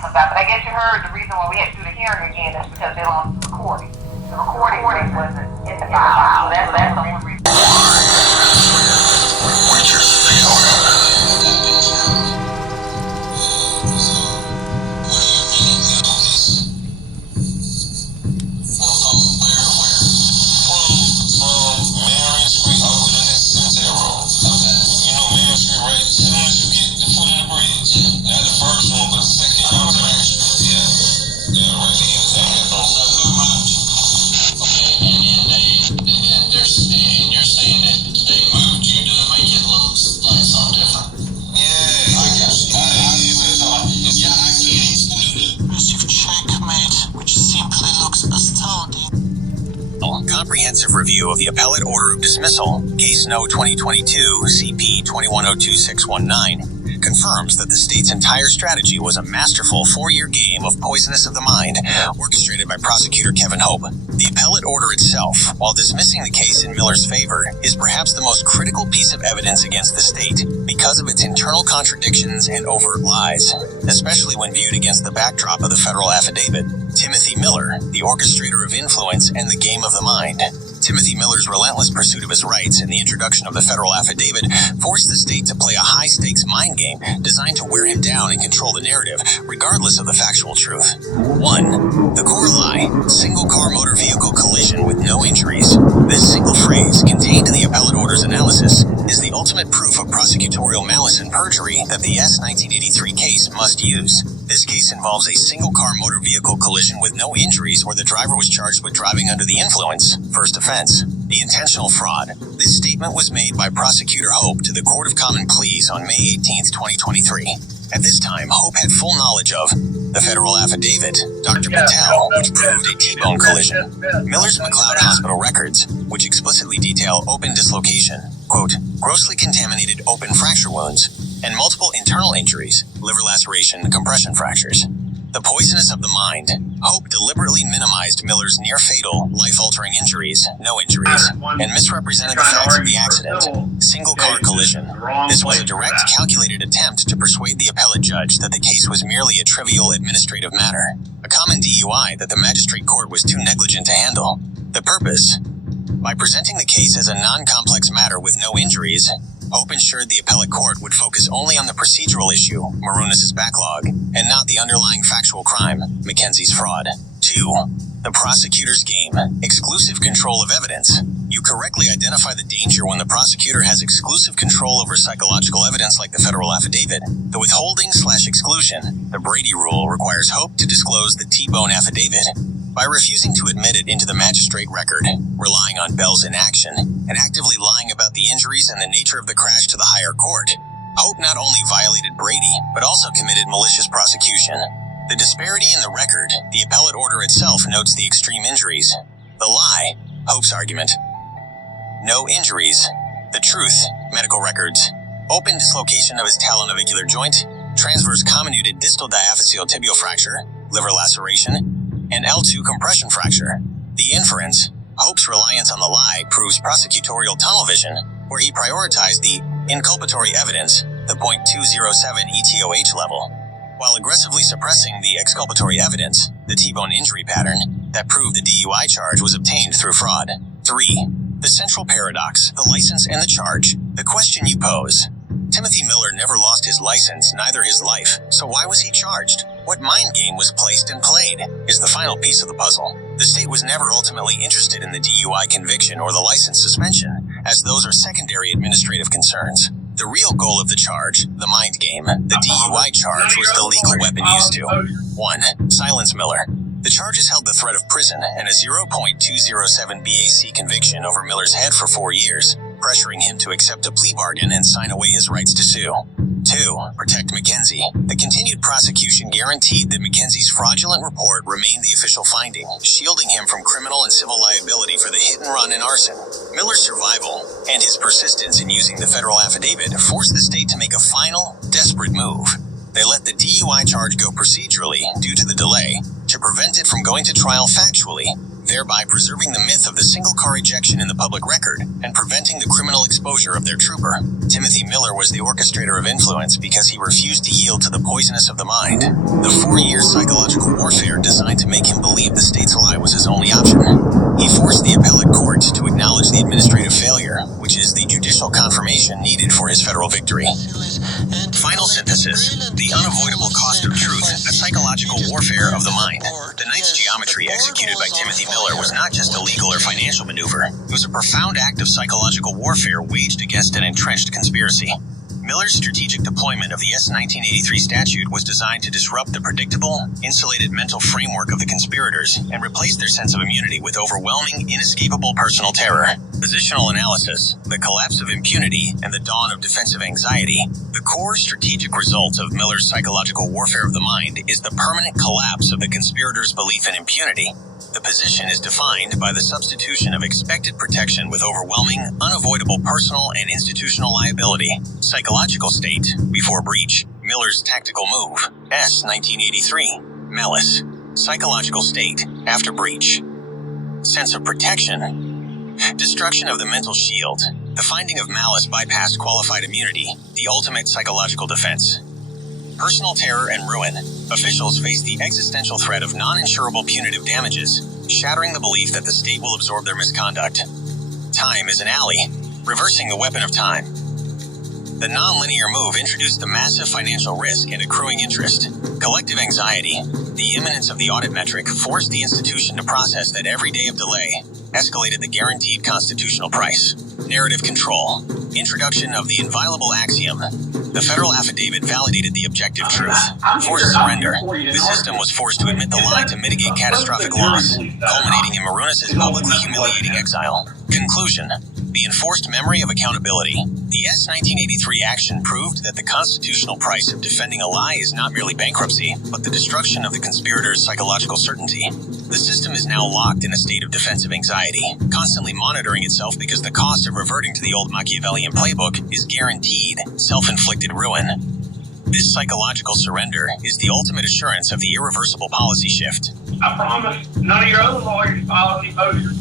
But I guess you heard the reason why we had to do the hearing again is because they lost the recording. The recording wasn't in the file, so that's the only reason. We just feel comprehensive review of the appellate order of dismissal, case no 2022 CP 2102619, confirms that the state's entire strategy was a masterful 4-year game of poisonous of the mind, orchestrated by prosecutor Kevin Hope. The appellate order itself, while dismissing the case in Miller's favor, is perhaps the most critical piece of evidence against the state because of its internal contradictions and overt lies, especially when viewed against the backdrop of the federal affidavit. Timothy Miller, the orchestrator of influence and the game of the mind. Timothy Miller's relentless pursuit of his rights and the introduction of the federal affidavit forced the state to play a high-stakes mind game designed to wear him down and control the narrative, regardless of the factual truth. 1. The core lie, single-car motor vehicle collision with no injuries. This single phrase, contained in the appellate order's analysis, is the ultimate proof of prosecutorial malice and perjury that the S-1983 case must use. This case involves a single-car motor vehicle collision with no injuries where the driver was charged with driving under the influence, first offense. The intentional fraud. This statement was made by Prosecutor Hope to the Court of Common Pleas on May 18, 2023. At this time, Hope had full knowledge of the federal affidavit, Dr. Patel, which proved a T-bone collision, Miller's McLeod Hospital records, which explicitly detail open dislocation, quote, grossly contaminated open fracture wounds, and multiple internal injuries, liver laceration, compression fractures. The poisonous of the mind. Hope deliberately minimized Miller's near-fatal, life-altering injuries, no injuries, and misrepresented the facts of the accident. Single-car collision. This was a direct, calculated attempt to persuade the appellate judge that the case was merely a trivial administrative matter, a common DUI that the magistrate court was too negligent to handle. The purpose? By presenting the case as a non-complex matter with no injuries, Hope ensured the appellate court would focus only on the procedural issue, MOUROUNAS' backlog, and not the underlying factual crime, Mackenzie's fraud. 2. The prosecutor's game, exclusive control of evidence. You correctly identify the danger when the prosecutor has exclusive control over psychological evidence like the federal affidavit. The withholding/exclusion, the Brady rule, requires Hope to disclose the T-bone affidavit. By refusing to admit it into the magistrate record, relying on Bell's inaction, and actively lying about the injuries and the nature of the crash to the higher court, Hope not only violated Brady, but also committed malicious prosecution. The disparity in the record, the appellate order itself notes the extreme injuries. The lie, Hope's argument. No injuries. The truth, medical records. Open dislocation of his talonavicular joint, transverse comminuted distal diaphyseal tibial fracture, liver laceration, and L2 compression fracture. The inference, Hope's reliance on the lie, proves prosecutorial tunnel vision, where he prioritized the inculpatory evidence, the .207 ETOH level, while aggressively suppressing the exculpatory evidence, the T-bone injury pattern, that proved the DUI charge was obtained through fraud. 3. The central paradox, the license and the charge. The question you pose. Timothy Miller never lost his license, neither his life, so why was he charged? What mind game was placed and played is the final piece of the puzzle. The state was never ultimately interested in the DUI conviction or the license suspension, as those are secondary administrative concerns. The real goal of the charge, the mind game, the DUI charge, was the legal weapon used to 1. Silence Miller. The charges held the threat of prison and a 0.207 BAC conviction over Miller's head for 4 years, pressuring him to accept a plea bargain and sign away his rights to sue. 2. Protect Mackenzie. The continued prosecution guaranteed that Mackenzie's fraudulent report remained the official finding, shielding him from criminal and civil liability for the hit and run and arson. Miller's survival, and his persistence in using the federal affidavit, forced the state to make a final, desperate move. They let the DUI charge go procedurally, due to the delay, to prevent it from going to trial factually, thereby preserving the myth of the single-car ejection in the public record and preventing the criminal exposure of their trooper. Timothy Miller was the orchestrator of influence because he refused to yield to the poisonous of the mind. The 4-year psychological warfare designed to make him believe the state's lie was his only option. He forced the appellate court to acknowledge the administrative failure, which is the judicial confirmation needed for his federal victory. Final synthesis: the unavoidable cost of truth, a psychological warfare of the mind. The Knight's Geometry executed by Timothy Miller was not just a legal or financial maneuver. It was a profound act of psychological warfare waged against an entrenched conspiracy. Miller's strategic deployment of the S-1983 statute was designed to disrupt the predictable, insulated mental framework of the conspirators and replace their sense of immunity with overwhelming, inescapable personal terror. Positional analysis, the collapse of impunity, and the dawn of defensive anxiety. The core strategic result of Miller's psychological warfare of the mind is the permanent collapse of the conspirators' belief in impunity. The position is defined by the substitution of expected protection with overwhelming, unavoidable personal and institutional liability. Psychological state, before breach. Miller's tactical move, S-1983. Malice. Psychological state, after breach. Sense of protection. Destruction of the mental shield. The finding of malice bypassed qualified immunity, the ultimate psychological defense. Personal terror and ruin. Officials face the existential threat of non-insurable punitive damages, shattering the belief that the state will absorb their misconduct. Time is an ally, reversing the weapon of time. The non-linear move introduced the massive financial risk and accruing interest. Collective anxiety. The imminence of the audit metric forced the institution to process that every day of delay escalated the guaranteed constitutional price. Narrative control. Introduction of the inviolable axiom. The federal affidavit validated the objective truth. Forced surrender. The system was forced to admit the lie to mitigate catastrophic loss, culminating in MOUROUNAS' publicly humiliating exile. Conclusion. The enforced memory of accountability. The S-1983 action proved that the constitutional price of defending a lie is not merely bankruptcy, but the destruction of the conspirators' psychological certainty. The system is now locked in a state of defensive anxiety, constantly monitoring itself because the cost of reverting to the old Machiavellian playbook is guaranteed self-inflicted ruin. This psychological surrender is the ultimate assurance of the irreversible policy shift. I promise none of your other lawyers' policy motions